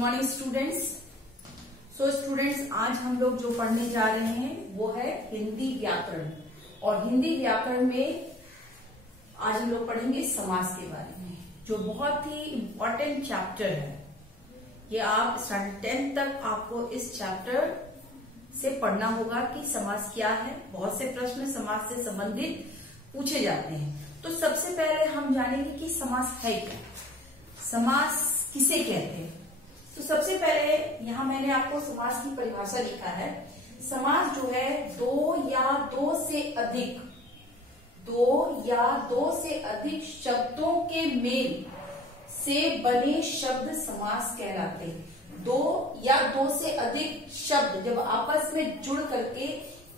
Morning students. So students, आज हम लोग जो पढ़ने जा रहे हैं वो है हिंदी व्याकरण। और हिंदी व्याकरण में आज हम लोग पढ़ेंगे समास के बारे में, जो बहुत ही इम्पोर्टेंट चैप्टर है। ये आप स्टैंडर्ड 10 तक आपको इस चैप्टर से पढ़ना होगा कि समास क्या है। बहुत से प्रश्न समास से संबंधित पूछे जाते हैं। तो सबसे पहले हम जानेंगे कि समास है क्या, समास किसे कहते हैं। तो सबसे पहले यहाँ मैंने आपको समास की परिभाषा लिखा है। समास जो है दो या दो से अधिक शब्दों के मेल से बने शब्द समास कहलाते हैं। दो या दो से अधिक शब्द जब आपस में जुड़ करके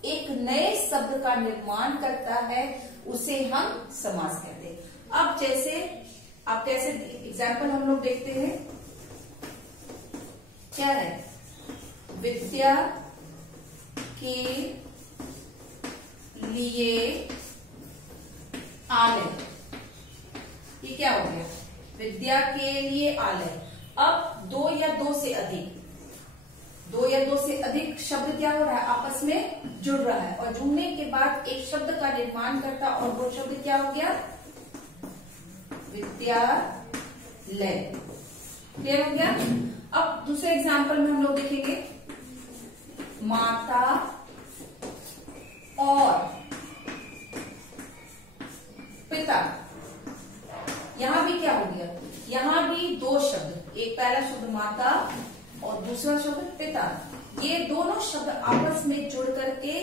एक नए शब्द का निर्माण करता है उसे हम समास कहते हैं। अब कैसे एग्जाम्पल हम लोग देखते हैं। क्या है? विद्या के लिए आलय। ये क्या हो गया? विद्या के लिए आलय। अब दो या दो से अधिक शब्द क्या हो रहा है? आपस में जुड़ रहा है और जुड़ने के बाद एक शब्द का निर्माण करता और वो शब्द क्या हो गया? विद्यालय। क्लियर हो गया? अब दूसरे एग्जाम्पल में हम लोग देखेंगे माता और पिता। यहां भी क्या हो गया? यहां भी दो शब्द, एक पहला शब्द माता और दूसरा शब्द पिता। ये दोनों शब्द आपस में जुड़ करके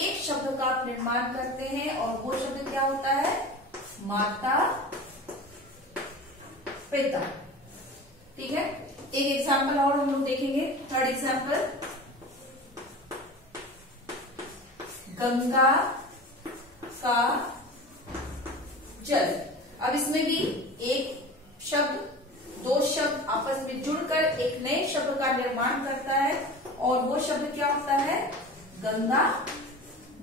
एक शब्द का निर्माण करते हैं और वो शब्द क्या होता है? माता पिता। ठीक है, एक एग्जाम्पल और हम लोग देखेंगे। थर्ड एग्जाम्पल, गंगा का जल। अब इसमें भी एक शब्द, दो शब्द आपस में जुड़कर एक नए शब्द का निर्माण करता है और वो शब्द क्या होता है? गंगा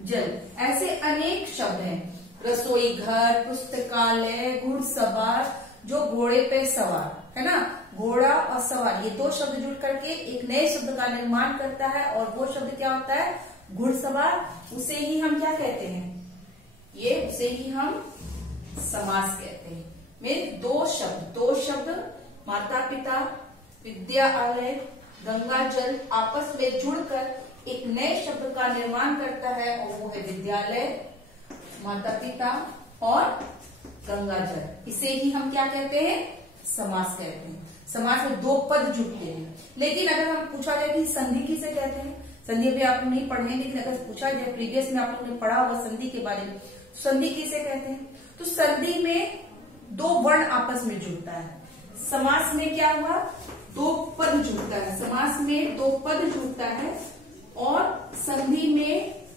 जल। ऐसे अनेक शब्द हैं। रसोई घर, पुस्तकालय, घुड़सवार, जो घोड़े पे सवार है ना, घोड़ा और सवार, ये दो शब्द जुड़ करके एक नए शब्द का निर्माण करता है और वो शब्द क्या होता है? घुड़सवार। उसे ही हम क्या कहते हैं? उसे ही हम समास कहते हैं। में दो शब्द माता पिता, विद्यालय, गंगा जल आपस में जुड़कर एक नए शब्द का निर्माण करता है और वो है विद्यालय, माता पिता और गंगा जल। इसे ही हम क्या कहते हैं? समास कहते हैं। समास में दो पद जुड़ते हैं। लेकिन अगर हम पूछा जाए कि संधि किसे कहते हैं, संधि भी आप लोग नहीं पढ़े, लेकिन अगर पूछा जाए प्रीवियस में आप लोगों ने पढ़ा होगा संधि के बारे में, संधि किसे कहते हैं? तो संधि में दो वर्ण आपस में जुड़ता है। समास में क्या हुआ? दो पद जुड़ता है। समास में दो पद जुड़ता है और संधि में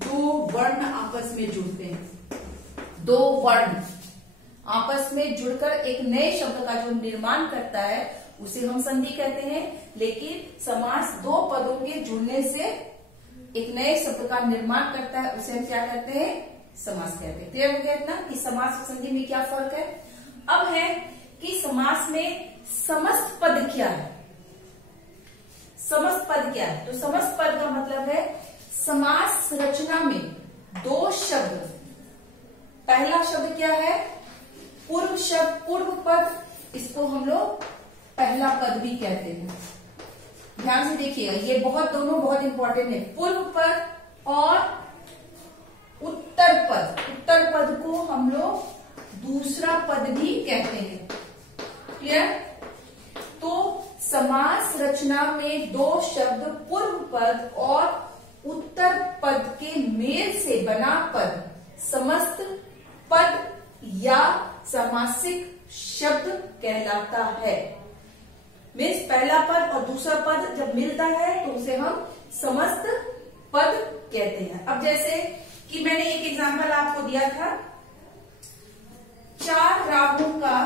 दो वर्ण आपस में जुड़ते हैं। दो वर्ण आपस में जुड़कर एक नए शब्द का जो निर्माण करता है उसे हम संधि कहते हैं। लेकिन समास दो पदों के जुड़ने से एक नए शब्द का निर्माण करता है, उसे हम क्या कहते हैं? समास कहते हैं। क्लियर हो गया इतना कि समास और संधि में क्या फर्क है? अब है कि समास में समस्त पद क्या है? समस्त पद क्या है? तो समस्त पद का मतलब है समास रचना में दो शब्द। पहला शब्द क्या है? पूर्व शब्द, पूर्व पद। इसको हम लोग पहला पद भी कहते हैं। ध्यान से देखिएगा, ये दोनों बहुत इंपॉर्टेंट है। पूर्व पद और उत्तर पद। उत्तर पद को हम लोग दूसरा पद भी कहते हैं। क्लियर? तो समास रचना में दो शब्द पूर्व पद और उत्तर पद के मेल से बना पद समस्त पद या सामासिक शब्द कहलाता है। मीन्स पहला पद और दूसरा पद जब मिलता है तो उसे हम समस्त पद कहते हैं। अब जैसे कि मैंने एक एग्जांपल आपको दिया था, चार राहों का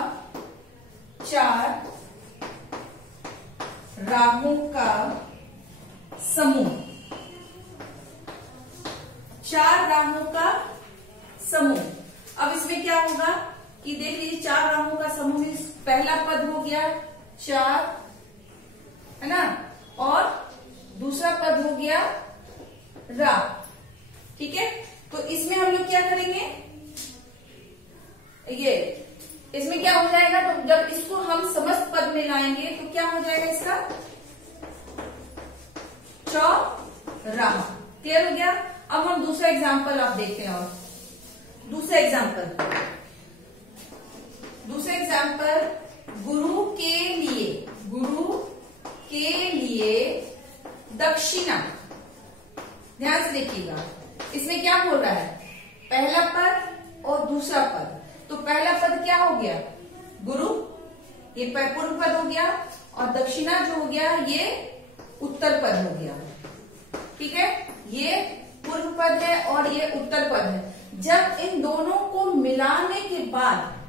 समूह। चार राहों का समूह। अब इसमें क्या होगा कि देख लीजिए, चार राहों का समूह में पहला पद हो गया चार है ना, और दूसरा पद हो गया रा। ठीक है, तो इसमें हम लोग क्या करेंगे, ये इसमें क्या हो जाएगा, तो जब इसको हम समस्त पद में लाएंगे तो क्या हो जाएगा इसका, चौरा। क्लियर हो गया। अब हम दूसरा एग्जाम्पल आप देखते हैं, और दूसरा एग्जाम्पल गुरु के लिए दक्षिणा। ध्यान से देखिएगा, इसमें क्या बोल रहा है, पहला पद और दूसरा पद। तो पहला पद क्या हो गया, गुरु, ये पूर्व पद हो गया, और दक्षिणा जो हो गया ये उत्तर पद हो गया। ठीक है, ये पूर्व पद है और ये उत्तर पद है। जब इन दोनों को मिलाने के बाद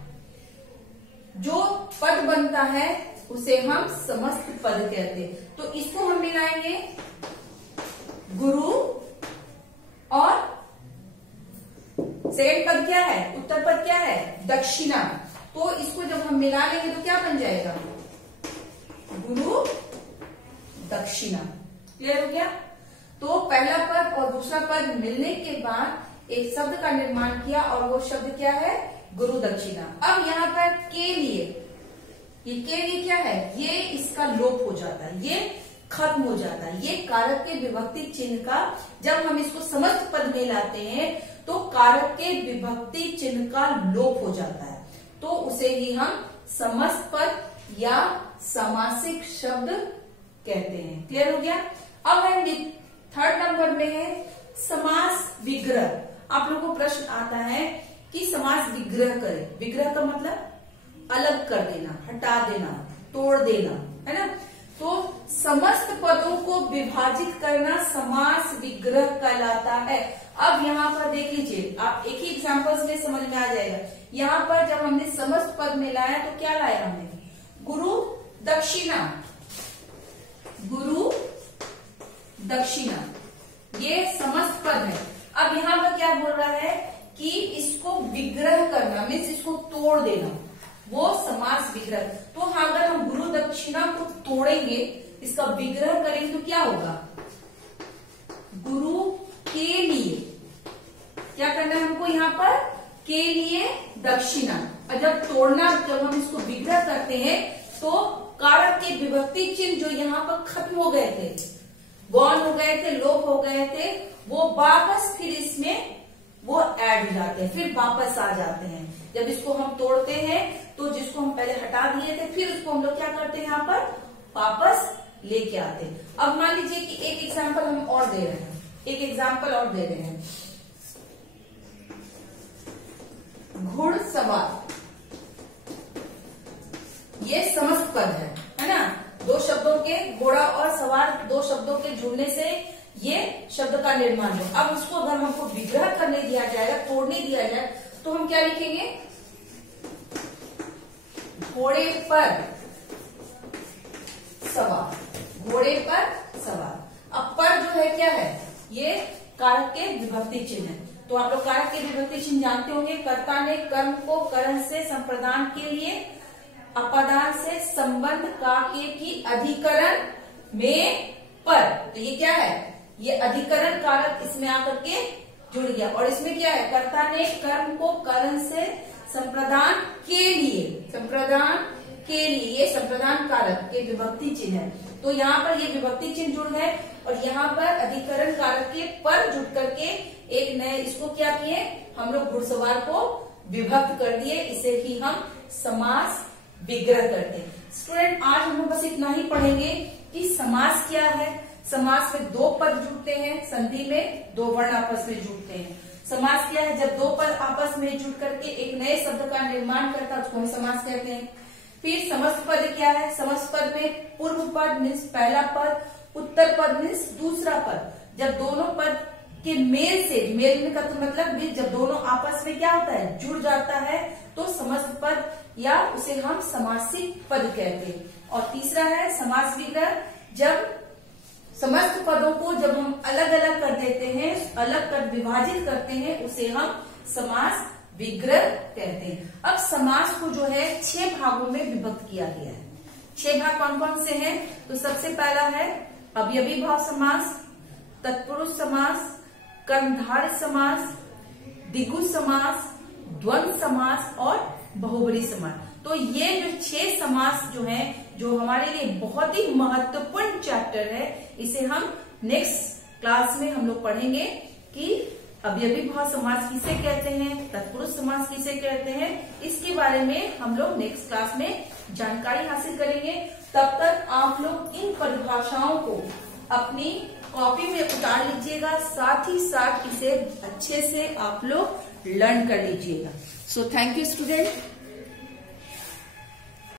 जो पद बनता है उसे हम समस्त पद कहते हैं। तो इसको हम मिलाएंगे, गुरु और सेकंड पद क्या है, उत्तर पद क्या है, दक्षिणा। तो इसको जब हम मिला लेंगे तो क्या बन जाएगा, गुरु दक्षिणा। क्लियर हो गया। तो पहला पद और दूसरा पद मिलने के बाद एक शब्द का निर्माण किया, और वो शब्द क्या है, गुरु दक्षिणा। अब यहाँ पर के लिए, ये के लिए क्या है, ये इसका लोप हो जाता है, ये खत्म हो जाता है। ये कारक के विभक्ति चिन्ह का, जब हम इसको समस्त पद में लाते हैं तो कारक के विभक्ति चिन्ह का लोप हो जाता है, तो उसे ही हम समस्त पद या समासिक शब्द कहते हैं। क्लियर हो गया। अब हम थर्ड नंबर में है समास विग्रह। आप लोगों को प्रश्न आता है कि समास विग्रह करें। विग्रह का मतलब अलग कर देना, हटा देना, तोड़ देना, है ना। तो समस्त पदों को विभाजित करना समास विग्रह कहलाता है। अब यहाँ पर देख लीजिए, आप एक ही एग्जाम्पल्स में समझ में आ जाएगा। यहाँ पर जब हमने समस्त पद में लाया तो क्या लाया हमने, गुरु दक्षिणा, गुरु दक्षिणा, ये समस्त पद है। अब यहाँ पर क्या बोल रहा है कि इसको विग्रह करना, मीन्स इसको तोड़ देना, वो समास विग्रह। तो हाँ, अगर हम गुरु दक्षिणा को तोड़ेंगे, इसका विग्रह करेंगे तो क्या होगा, गुरु के लिए, क्या करना है हमको यहाँ पर, के लिए दक्षिणा। और जब तोड़ना, जब हम इसको विग्रह करते हैं तो कारक के विभक्ति चिन्ह जो यहाँ पर खत्म हो गए थे, गौण हो गए थे, लोप हो गए थे, वो वापस फिर इसमें वो ऐड हो जाते हैं, फिर वापस आ जाते हैं। जब इसको हम तोड़ते हैं तो जिसको हम पहले हटा दिए थे, फिर उसको हम लोग क्या करते हैं, यहाँ पर वापस लेके आते हैं। अब मान लीजिए कि एक एग्जाम्पल हम और दे रहे हैं, एक एग्जाम्पल और दे रहे हैं, घुड़सवार। ये समस्त पद है ना। दो शब्दों के, घोड़ा और सवार, दो शब्दों के जुड़ने से ये शब्द का निर्माण है। अब उसको अगर हमको विग्रह करने दिया जाएगा, तोड़ने दिया जाए, तो हम क्या लिखेंगे, घोड़े पर सवार, घोड़े पर सवार। अब पर जो है क्या है, ये कारक के विभक्ति चिन्ह है। तो आप लोग कारक के विभक्ति चिन्ह जानते होंगे। कर्ता ने कर्म को करण से संप्रदान के लिए अपदान से संबंध काके की अधिकरण में पर, तो ये क्या है, ये अधिकरण कारक इसमें आकर के जुड़ गया। और इसमें क्या है, कर्ता ने कर्म को करण से संप्रदान के लिए, संप्रदान के लिए, ये संप्रदान कारक के विभक्ति चिन्ह है। तो यहाँ पर ये विभक्ति चिन्ह जुड़ गए, और यहाँ पर अधिकरण कारक के पर जुड़ करके एक नए, इसको क्या किए हम लोग, घुड़सवार को विभक्त कर दिए। इसे ही हम समास विग्रह करते हैं। स्टूडेंट, आज हम लोग बस इतना ही पढ़ेंगे कि समास क्या है। समास में दो पद जुड़ते हैं, संधि में दो वर्ण आपस में जुड़ते हैं। समास क्या है, जब दो पद आपस में जुड़ करके एक नए शब्द का निर्माण करता है, उसको हम समास कहते हैं। फिर समस्त पद क्या है, समस्त पद में पूर्व पद मीन्स पहला पद, उत्तर पद मीन्स दूसरा पद। जब दोनों पद के मेल से, मेल का तो मतलब भी जब दोनों आपस में क्या होता है, जुड़ जाता है, तो समस्त पद या उसे हम समासिक पद कहते हैं। और तीसरा है समास विग्रह। जब समस्त पदों को जब हम अलग अलग कर देते हैं, अलग कर विभाजित करते हैं, उसे हम समास विग्रह कहते हैं। अब समास को जो है 6 भागों में विभक्त किया गया है। 6 भाग कौन कौन से हैं? तो सबसे पहला है अवयवी भाव समास, तत्पुरुष समास, कर्मधारय समास, द्विगु समास, द्वंद्व समास और बहुब्रीहि समास। तो ये जो 6 समास जो है, जो हमारे लिए बहुत ही महत्वपूर्ण चैप्टर है, इसे हम नेक्स्ट क्लास में हम लोग पढ़ेंगे कि अवयवी भाव समास किसे कहते हैं, तत्पुरुष समास किसे कहते हैं, इसके बारे में हम लोग नेक्स्ट क्लास में जानकारी हासिल करेंगे। तब तक आप लोग इन परिभाषाओं को अपनी कॉपी में उतार लीजिएगा, साथ ही साथ इसे अच्छे से आप लोग लर्न कर लीजिएगा। So thank you student.